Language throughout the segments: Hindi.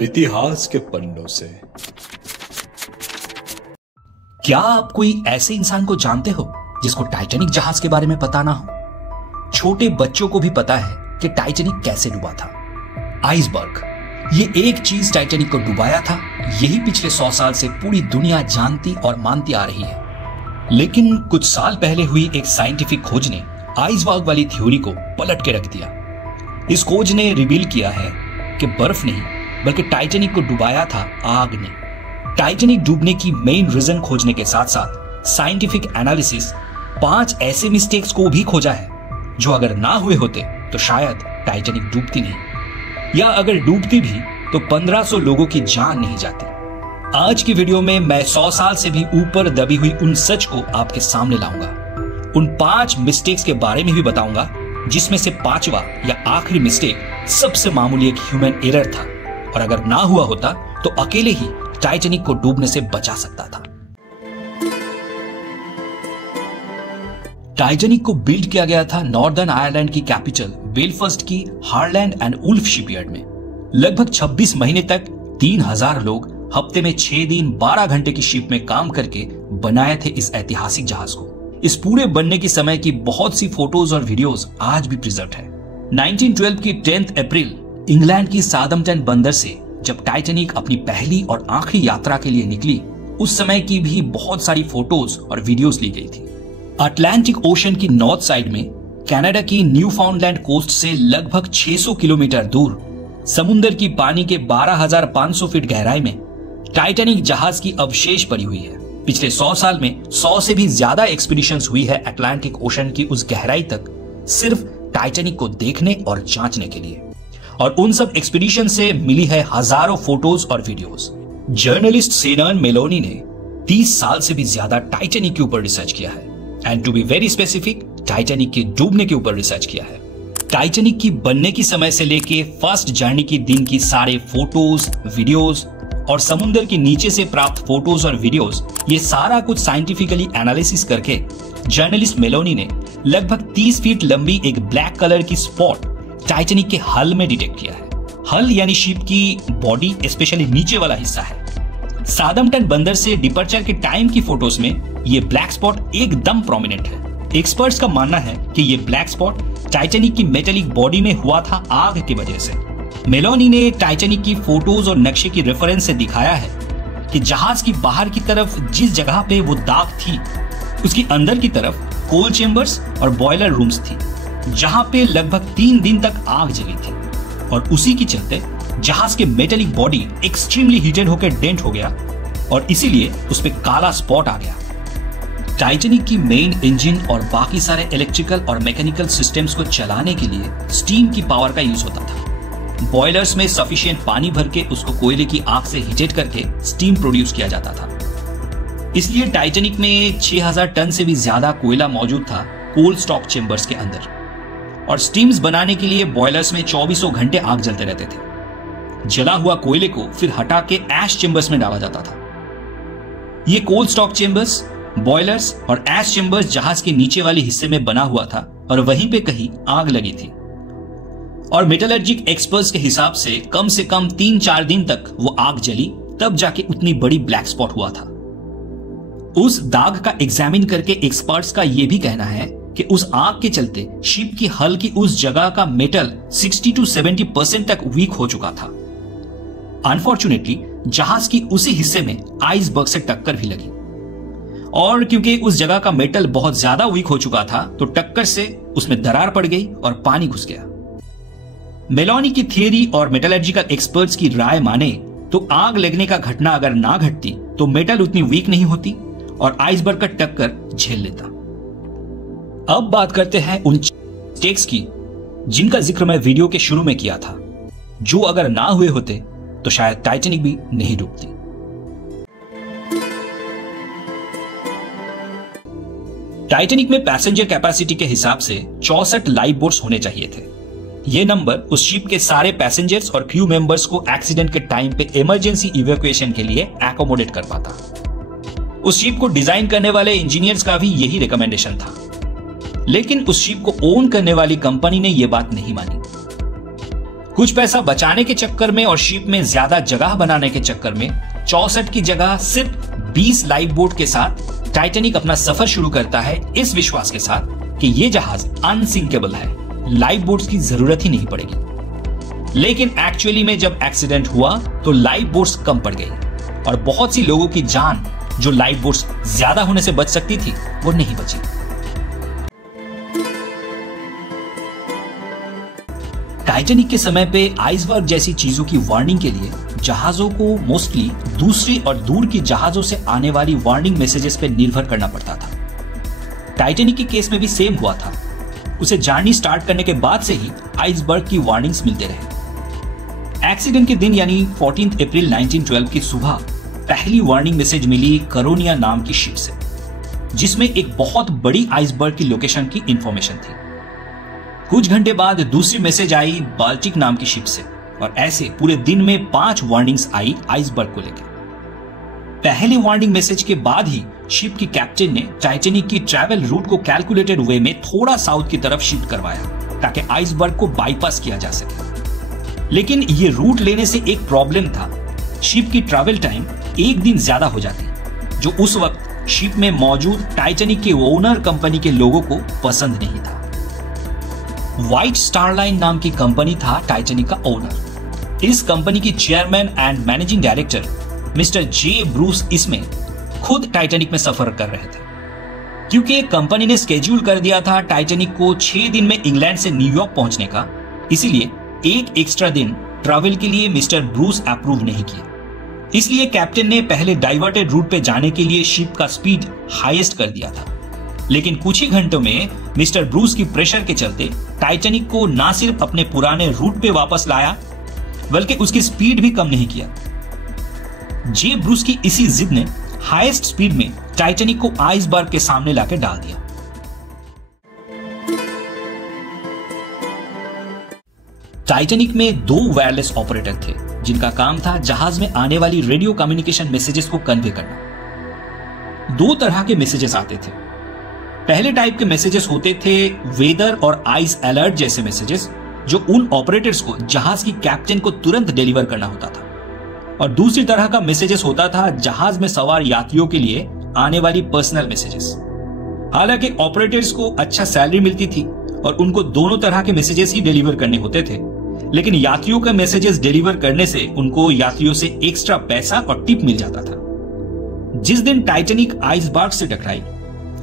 इतिहास के पन्नों से। क्या आप कोई ऐसे इंसान को जानते हो जिसको टाइटैनिक जहाज के बारे में पता ना हो? छोटे बच्चों को भी पता है कि टाइटैनिक कैसे डूबा था। आइसबर्ग, ये एक चीज टाइटैनिक को डुबाया था। यही पिछले 100 साल से पूरी दुनिया जानती और मानती आ रही है। लेकिन कुछ साल पहले हुई एक साइंटिफिक खोज ने आइसबर्ग वाली थ्योरी को पलट के रख दिया। इस खोज ने रिवील किया है कि बर्फ नहीं बल्कि टाइटैनिक को डुबाया था आग ने। टाइटैनिक डूबने की मेन रीजन खोजने के साथ साथ साइंटिफिक एनालिसिस 5 ऐसे मिस्टेक्स को भी खोजा है जो अगर ना हुए होते तो शायद टाइटैनिक डूबती नहीं, या अगर डूबती भी तो 1500 लोगों की जान नहीं जाती। आज की वीडियो में मैं 100 साल से भी ऊपर दबी हुई उन सच को आपके सामने लाऊंगा। उन 5 मिस्टेक्स के बारे में भी बताऊंगा जिसमें से 5वां या आखिरी मिस्टेक सबसे मामूली एक ह्यूमन एरर था और अगर ना हुआ होता तो अकेले ही टाइटैनिक को डूबने से बचा सकता था। टाइटैनिक को बिल्ड किया गया था नॉर्दर्न आयरलैंड की कैपिटल बेलफास्ट की हार्लैंड एंड वुल्फ शिपयार्ड में। लगभग 26 महीने तक 3000 लोग हफ्ते में 6 दिन 12 घंटे की शिप में काम करके बनाए थे इस ऐतिहासिक जहाज को। इस पूरे बनने की समय की बहुत सी फोटोज और वीडियोस आज भी प्रिजर्व है। 1912 की 10 अप्रैल इंग्लैंड की सादमटन बंदर से जब टाइटैनिक अपनी पहली और आखिरी यात्रा के लिए निकली, उस समय की भी बहुत सारी फोटोज और वीडियोस ली गई थी। अटलांटिक ओशन की नॉर्थ साइड में कनाडा की न्यूफाउंडलैंड कोस्ट से लगभग 600 किलोमीटर दूर समुद्र की पानी के 12,500 फीट गहराई में टाइटैनिक जहाज की अवशेष पड़ी हुई है। पिछले 100 साल में 100 से भी ज्यादा एक्सपीडिशंस हुई है अटलांटिक ओशन की उस गहराई तक, सिर्फ टाइटैनिक को देखने और जांचने के लिए। और उन सब एक्सपीडिशन से मिली है हजारों फोटोज और वीडियोस। जर्नलिस्ट सेनन मेलोनी ने 30 साल से भी ज्यादा टाइटैनिक के ऊपर रिसर्च किया है, and to be very specific, Titanic के डूबने के ऊपर रिसर्च किया है। टाइटैनिक की बनने की समय से लेके फर्स्ट जर्नी की दिन की सारे फोटोज, वीडियोस और समुद्र के नीचे से प्राप्त फोटोज और वीडियोस, ये सारा कुछ साइंटिफिकली एनालिसिस करके जर्नलिस्ट मेलोनी ने लगभग 30 फीट लंबी एक ब्लैक कलर की स्पॉट टाइटैनिक के हल में डिटेक्ट किया है। हल यानी शिप की बॉडी, स्पेशली नीचे वाला हिस्सा है। सादमटन बंदर से डिपर्चर के टाइम की फोटोज में ये ब्लैक स्पॉट एकदम प्रोमिनेंट है। एक्सपर्ट्स का मानना है कि ये ब्लैक स्पॉट टाइटैनिक की मेटेलिक बॉडी में हुआ था आग की वजह से। मेलोनी ने टाइटैनिक की फोटोज और नक्शे की रेफरेंस से दिखाया है कि जहाज की बाहर की तरफ जिस जगह पे वो दाग थी, उसकी अंदर की तरफ कोल चेंबर्स और बॉयलर रूम्स थी, जहां पे लगभग 3 दिन तक आग जली थी। और उसी के चलते जहाज के मेटेलिक बॉडी एक्सट्रीमली हीटेड होकर डेंट हो गया और इसीलिए उस पे काला स्पॉट आ गया। टाइटैनिक की मेन इंजन और बाकी सारे इलेक्ट्रिकल और मैकेनिकल सिस्टम्स को चलाने के लिए स्टीम की पावर का यूज होता था। बॉयलर्स में सफिशिएंट पानी भर के उसको कोयले की आग से हीटेड करके स्टीम प्रोड्यूस किया जाता था। इसलिए टाइटैनिक में 6000 टन से भी ज्यादा कोयला मौजूद था कोल्ड स्टॉक चेंबर्स के अंदर, और स्टीम्स बनाने के लिए बॉयलर्स में 2400 घंटे आग जलते रहते थे। जला हुआ कोयले को फिर हटा के ऐश चेंबर्स में डाला जाता था। ये कोल्ड स्टॉक चेंबर्स, बॉयलर्स और ऐश चेंबर्स जहाज के नीचे वाले हिस्से में बना हुआ था और वहीं पे कहीं आग लगी थी। और मेटलर्जिक एक्सपर्ट्स के हिसाब से कम 3-4 दिन तक वो आग जली, तब जाके उतनी बड़ी ब्लैक स्पॉट हुआ था। उस दाग का एग्जामिन करके एक्सपर्ट्स का यह भी कहना है कि उस आग के चलते शिप की हल की उस जगह का मेटल 60 to 70% तक वीक हो चुका था। अनफॉर्चुनेटली जहाज की उसी हिस्से में आइसबर्ग से टक्कर भी लगी, और क्योंकि उस जगह का मेटल बहुत ज्यादा वीक हो चुका था तो टक्कर से उसमें दरार पड़ गई और पानी घुस गया। मेलोनी की थियरी और मेटलर्जिकल एक्सपर्ट्स की राय माने तो आग लगने का घटना अगर ना घटती तो मेटल उतनी वीक नहीं होती और आइसबर्ग का टक्कर झेल लेता। अब बात करते हैं उन मिस्टेक्स की जिनका जिक्र मैं वीडियो के शुरू में किया था, जो अगर ना हुए होते तो शायद टाइटैनिक भी नहीं डूबती। टाइटैनिक में पैसेंजर कैपेसिटी के हिसाब से 64 लाइफ बोट्स होने चाहिए थे। यह नंबर उस शिप के सारे पैसेंजर्स और क्रू मेंबर्स को एक्सीडेंट के टाइम पे इमरजेंसी इवैक्यूएशन के लिए एकोमोडेट कर पाता। उस शिप को डिजाइन करने वाले इंजीनियर्स का भी यही रिकमेंडेशन था, लेकिन उस शिप को ओन करने वाली कंपनी ने यह बात नहीं मानी। कुछ पैसा बचाने के चक्कर में और शिप में ज्यादा जगह बनाने के चक्कर में 64 की जगह सिर्फ 20 लाइफ बोट के साथ टाइटैनिक अपना सफर शुरू करता है, इस विश्वास के साथ कि ये जहाज अनसिंकेबल है, लाइफ बोट्स की जरूरत ही नहीं पड़ेगी। लेकिन एक्चुअली में जब एक्सीडेंट हुआ तो लाइफ बोट्स कम पड़ गई और बहुत सी लोगों की जान जो लाइफ बोट्स ज्यादा होने से बच सकती थी वो नहीं बची। टाइटैनिक के समय पे आइसबर्ग जैसी चीजों की वार्निंग के लिए जहाजों को मोस्टली दूसरी और दूर की जहाजों से आने वाली वार्निंग मैसेजेस पे निर्भर करना पड़ता था। टाइटैनिक के केस में भी सेम हुआ था। उसे जर्नी स्टार्ट करने के बाद से ही आइसबर्ग की वार्निंग्स मिलते रहे। एक्सीडेंट के दिन यानी 14 अप्रैल 1912 की सुबह पहली वार्निंग मैसेज मिली करोनिया नाम की शिप से, जिसमें एक बहुत बड़ी आइसबर्ग की लोकेशन की इंफॉर्मेशन थी। कुछ घंटे बाद दूसरी मैसेज आई बाल्टिक नाम की शिप से और ऐसे पूरे दिन में 5 वार्निंग्स आई आइसबर्ग को लेकर। पहले वार्निंग मैसेज के बाद ही शिप की कैप्टन ने टाइटैनिक की ट्रैवल रूट को कैलकुलेटेड वे में थोड़ा साउथ की तरफ शिफ्ट करवाया ताकि आइसबर्ग को बाईपास किया जा सके। लेकिन ये रूट लेने से एक प्रॉब्लम था, शिप की ट्रैवल टाइम एक दिन ज्यादा हो जाती, जो उस वक्त शिप में मौजूद टाइटैनिक के ओनर कंपनी के लोगों को पसंद नहीं था। व्हाइट स्टार लाइन नाम की कंपनी था टाइटैनिक का ओनर। इस कंपनी की chairman and managing director mister J Bruce इसमें खुद टाइटैनिक में सफर कर रहे थे। क्योंकि कंपनी ने स्केड्यूल कर दिया था टाइटैनिक को 6 दिन में इंग्लैंड से न्यूयॉर्क पहुंचने का, इसीलिए एक एक्स्ट्रा दिन ट्रैवल के लिए मिस्टर ब्रूस अप्रूव नहीं किया। इसलिए कैप्टन ने पहले डाइवर्टेड रूट पे जाने के लिए शिप का स्पीड हाईएस्ट कर दिया था। लेकिन कुछ ही घंटों में मिस्टर ब्रूस की प्रेशर के चलते टाइटैनिक को ना सिर्फ अपने पुराने रूट पे वापस लाया बल्कि उसकी स्पीड भी कम नहीं किया। जे ब्रूस की इसी जिद ने हाईएस्ट स्पीड में टाइटैनिक को आइसबर्ग के सामने लाकर डाल दिया। टाइटैनिक में 2 वायरलेस ऑपरेटर थे जिनका काम था जहाज में आने वाली रेडियो कम्युनिकेशन मैसेजेस को कन्वे करना। 2 तरह के मैसेजेस आते थे। पहले टाइप के मैसेजेस होते थे वेदर और आइस अलर्ट जैसे मैसेजेस, जो उन ऑपरेटर्स को जहाज की कैप्टन को तुरंत डिलीवर करना होता था। और दूसरी तरह का मैसेजेस होता था जहाज में सवार यात्रियों के लिए आने वाली पर्सनल मैसेजेस। हालांकि ऑपरेटर्स को अच्छा सैलरी मिलती थी और उनको दोनों तरह के मैसेजेस ही डिलीवर करने होते थे, लेकिन यात्रियों का मैसेजेस डिलीवर करने से उनको यात्रियों से एक्स्ट्रा पैसा और टिप मिल जाता था। जिस दिन टाइटैनिक आइसबर्ग से टकराई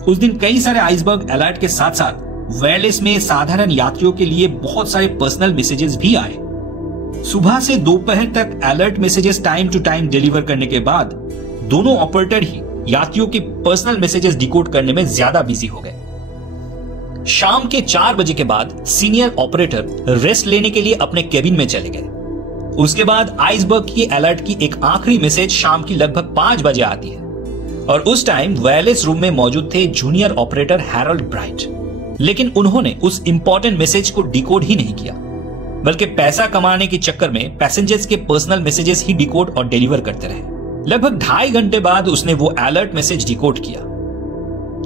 उस दिन कई सारे आइसबर्ग अलर्ट के साथ साथ वायरलेस में साधारण यात्रियों के लिए बहुत सारे पर्सनल मैसेजेस भी आए। सुबह से दोपहर तक alert messages time to time deliver करने के बाद दोनों ऑपरेटर ही यात्रियों के पर्सनल मैसेजेस डिकोड करने में ज्यादा बिजी हो गए। शाम के 4 बजे के बाद सीनियर ऑपरेटर रेस्ट लेने के लिए अपने केबिन में चले गए। उसके बाद आइसबर्ग की अलर्ट की एक आखिरी मैसेज शाम की लगभग 5 बजे आती है और उस टाइम वायरलेस रूम में मौजूद थे जूनियर ऑपरेटर हैरोल्ड ब्राइट। लेकिन उन्होंने उस इंपॉर्टेंट मैसेज को डिकोड ही नहीं किया, बल्कि पैसा कमाने के चक्कर में पैसेंजर्स के पर्सनल मैसेजेस ही डिकोड और डिलीवर करते रहे। लगभग 2.5 घंटे बाद उसने वो अलर्ट मैसेज डिकोड किया।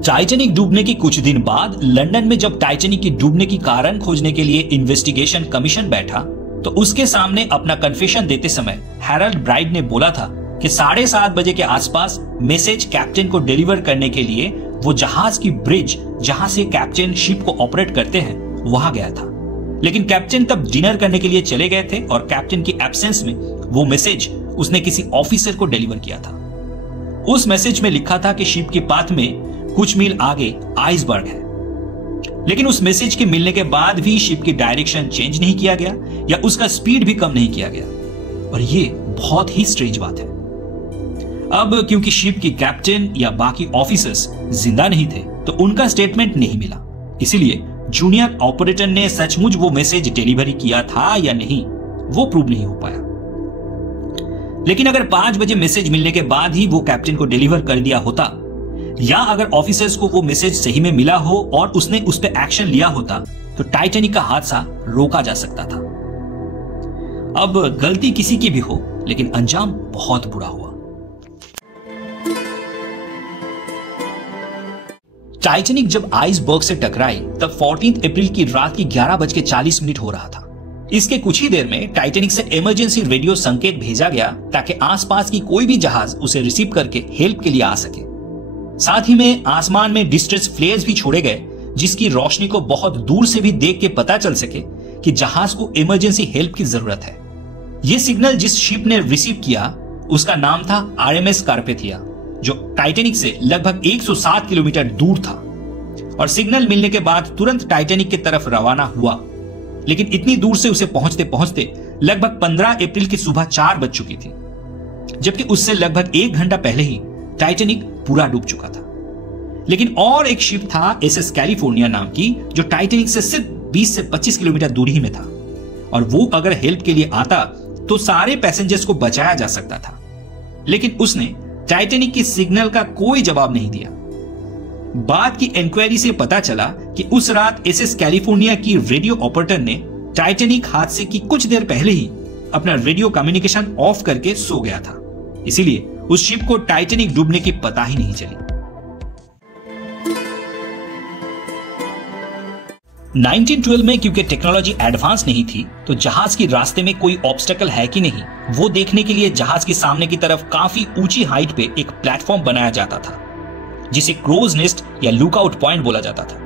टाइटैनिक डूबने के कुछ दिन बाद लंदन में जब टाइटैनिक की डूबने की कारण खोजने के लिए इन्वेस्टिगेशन कमीशन बैठा तो उसके सामने अपना कन्फेशन देते समय हैरोल्ड ब्राइट ने बोला था कि 7:30 बजे के आसपास मैसेज कैप्टन को डिलीवर करने के लिए वो जहाज की ब्रिज जहां से कैप्टन शिप को ऑपरेट करते हैं वहां गया था। लेकिन कैप्टन तब डिनर करने के लिए चले गए थे और कैप्टन की एब्सेंस में वो मैसेज उसने किसी ऑफिसर को डिलीवर किया था। उस मैसेज में लिखा था कि शिप के पाथ में कुछ मील आगे आइसबर्ग है। लेकिन उस मैसेज के मिलने के बाद भी शिप की डायरेक्शन चेंज नहीं किया गया या उसका स्पीड भी कम नहीं किया गया और ये बहुत ही स्ट्रेंज बात है। अब क्योंकि शिप की कैप्टन या बाकी ऑफिसर्स जिंदा नहीं थे तो उनका स्टेटमेंट नहीं मिला, इसीलिए जूनियर ऑपरेटर ने सचमुच वो मैसेज डिलीवरी किया था या नहीं वो प्रूव नहीं हो पाया। लेकिन अगर 5 बजे मैसेज मिलने के बाद ही वो कैप्टन को डिलीवर कर दिया होता या अगर ऑफिसर्स को वो मैसेज सही में मिला हो और उसने उस पर एक्शन लिया होता तो टाइटैनिक का हादसा रोका जा सकता था। अब गलती किसी की भी हो लेकिन अंजाम बहुत बुरा हुआ। टाइटैनिक जब आइसबर्ग से टकराई तब 14 अप्रैल की रात की 11:40 हो रहा था। इसके कुछ ही देर में टाइटैनिक से इमरजेंसी रेडियो संकेत भेजा गया ताकि आसपास की कोई भी जहाज उसे रिसीव करके हेल्प के लिए आ सके। साथ ही में आसमान में डिस्ट्रेस फ्लेयर्स भी छोड़े गए, जिसकी रोशनी को बहुत दूर से भी देख के पता चल सके कि जहाज को इमरजेंसी हेल्प की जरूरत है। यह सिग्नल जिस शिप ने रिसीव किया उसका नाम था RMS कार्पेथिया, जो टाइटैनिक से लगभग 107 किलोमीटर दूर था और सिग्नल मिलने के बाद तुरंत टाइटैनिक की तरफ रवाना हुआ। लेकिन इतनी दूर से उसे पहुंचते पहुंचते लगभग 15 अप्रैल की सुबह 4 बज चुकी थी, जबकि उससे लगभग 1 घंटा पहले ही टाइटैनिक पूरा डूब चुका था। लेकिन और एक शिप था SS कैलिफोर्निया नाम की, जो टाइटैनिक से सिर्फ 20 से 25 किलोमीटर दूरी में था और वो अगर हेल्प के लिए आता तो सारे पैसेंजर्स को बचाया जा सकता था। लेकिन उसने टाइटैनिक की सिग्नल का कोई जवाब नहीं दिया। बाद की इंक्वायरी से पता चला कि उस रात SS कैलिफोर्निया की रेडियो ऑपरेटर ने टाइटैनिक हादसे की कुछ देर पहले ही अपना रेडियो कम्युनिकेशन ऑफ करके सो गया था, इसीलिए उस शिप को टाइटैनिक डूबने की पता ही नहीं चली। 1912 में क्योंकि टेक्नोलॉजी एडवांस नहीं थी तो जहाज की रास्ते में कोई ऑब्स्टेकल है कि नहीं, वो देखने के लिए जहाज के सामने की तरफ काफी ऊंची हाइट पे एक प्लेटफॉर्म बनाया जाता था, जिसे क्रोज नेस्ट या लुकआउट पॉइंट बोला जाता था।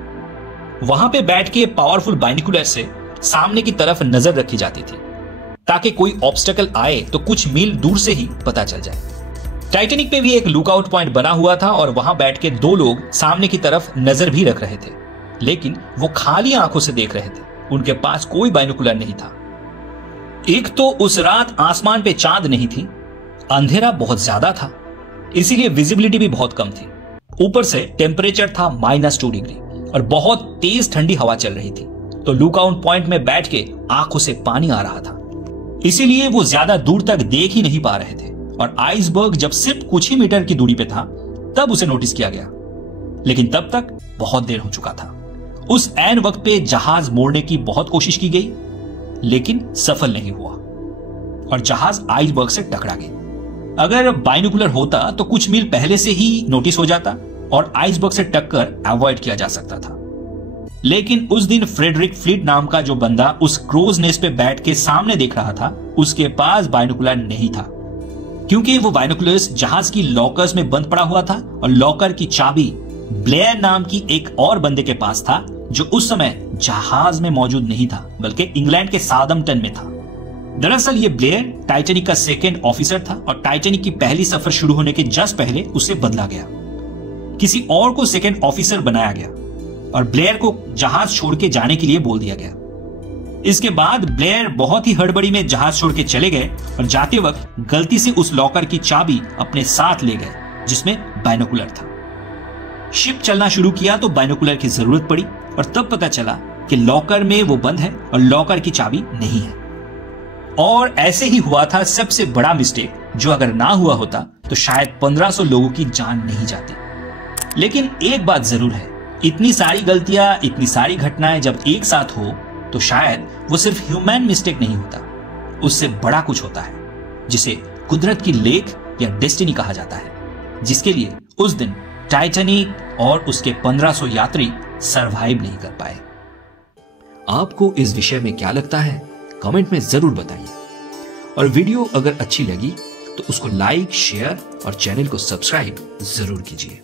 वहां पे बैठ के पावरफुल बाइनोकुलर से सामने की तरफ नजर रखी जाती थी ताकि कोई ऑब्स्टेकल आए तो कुछ मील दूर से ही पता चल जाए। टाइटैनिक पे भी एक लुकआउट पॉइंट बना हुआ था और वहां बैठ के 2 लोग सामने की तरफ नजर भी रख रहे थे, लेकिन वो खाली आंखों से देख रहे थे, उनके पास कोई बाइनोकुलर नहीं था। एक तो उस रात आसमान पे चांद नहीं थी, अंधेरा बहुत ज्यादा था, इसीलिए विजिबिलिटी भी बहुत कम थी। ऊपर से टेम्परेचर था -2 डिग्री और बहुत तेज ठंडी हवा चल रही थी, तो लुकआउट पॉइंट में बैठ के आंखों से पानी आ रहा था, इसीलिए वो ज्यादा दूर तक देख ही नहीं पा रहे थे। और आइसबर्ग जब सिर्फ कुछ ही मीटर की दूरी पे था तब उसे नोटिस किया गया, लेकिन तब तक बहुत देर हो चुका था। उस ऐन वक्त पे जहाज मोड़ने की बहुत कोशिश की गई, लेकिन सफल नहीं हुआ और जहाज आइसबर्ग से टकरा गई। अगर बाइनोकुलर होता तो कुछ मील पहले से ही नोटिस हो जाता और आइसबर्ग से टक्कर अवॉइड किया जा सकता था। लेकिन उस दिन फ्रेडरिक फ्लीट नाम का जो बंदा उस क्रोज नेस्ट पे बैठ के सामने देख रहा था, उसके पास बाइनोकुलर नहीं था, क्योंकि वो बाइनोकुलर्स जहाज की लॉकर्स में बंद पड़ा हुआ था और लॉकर की चाबी ब्लेयर नाम की एक और बंदे के पास था, जो उस समय जहाज में मौजूद नहीं था बल्कि इंग्लैंड के साउथहैम्पटन में था। दरअसल ये ब्लेयर टाइटैनिक का 2nd ऑफिसर था और टाइटैनिक की पहली सफर शुरू होने के जस्ट पहले उसे बदला गया, किसी और को 2nd ऑफिसर बनाया गया और ब्लेयर को जहाज छोड़ के जाने के लिए बोल दिया गया। इसके बाद ब्लेयर बहुत ही हड़बड़ी में जहाज छोड़ के चले गए और जाते वक्त गलती से उस लॉकर की चाबी अपने साथ ले गए जिसमें बाइनोकुलर था। शिप चलना शुरू किया तो बाइनोकुलर की जरूरत पड़ी और तब पता चला कि लॉकर में वो बंद है और लॉकर की चाबी नहीं है। और ऐसे ही हुआ था सबसे बड़ा मिस्टेक, जो अगर ना हुआ होता तो शायद 1500 लोगों की जान नहीं जाती। लेकिन एक बात जरूर है, इतनी सारी गलतियां, इतनी सारी घटनाएं जब एक साथ हो तो शायद वो सिर्फ ह्यूमन मिस्टेक नहीं होता, उससे बड़ा कुछ होता है जिसे कुदरत की लेख या डेस्टिनी कहा जाता है, जिसके लिए उस दिन टाइटैनिक और उसके 1500 यात्री सरवाइव नहीं कर पाए। आपको इस विषय में क्या लगता है, कमेंट में जरूर बताइए। और वीडियो अगर अच्छी लगी तो उसको लाइक, शेयर और चैनल को सब्सक्राइब जरूर कीजिए।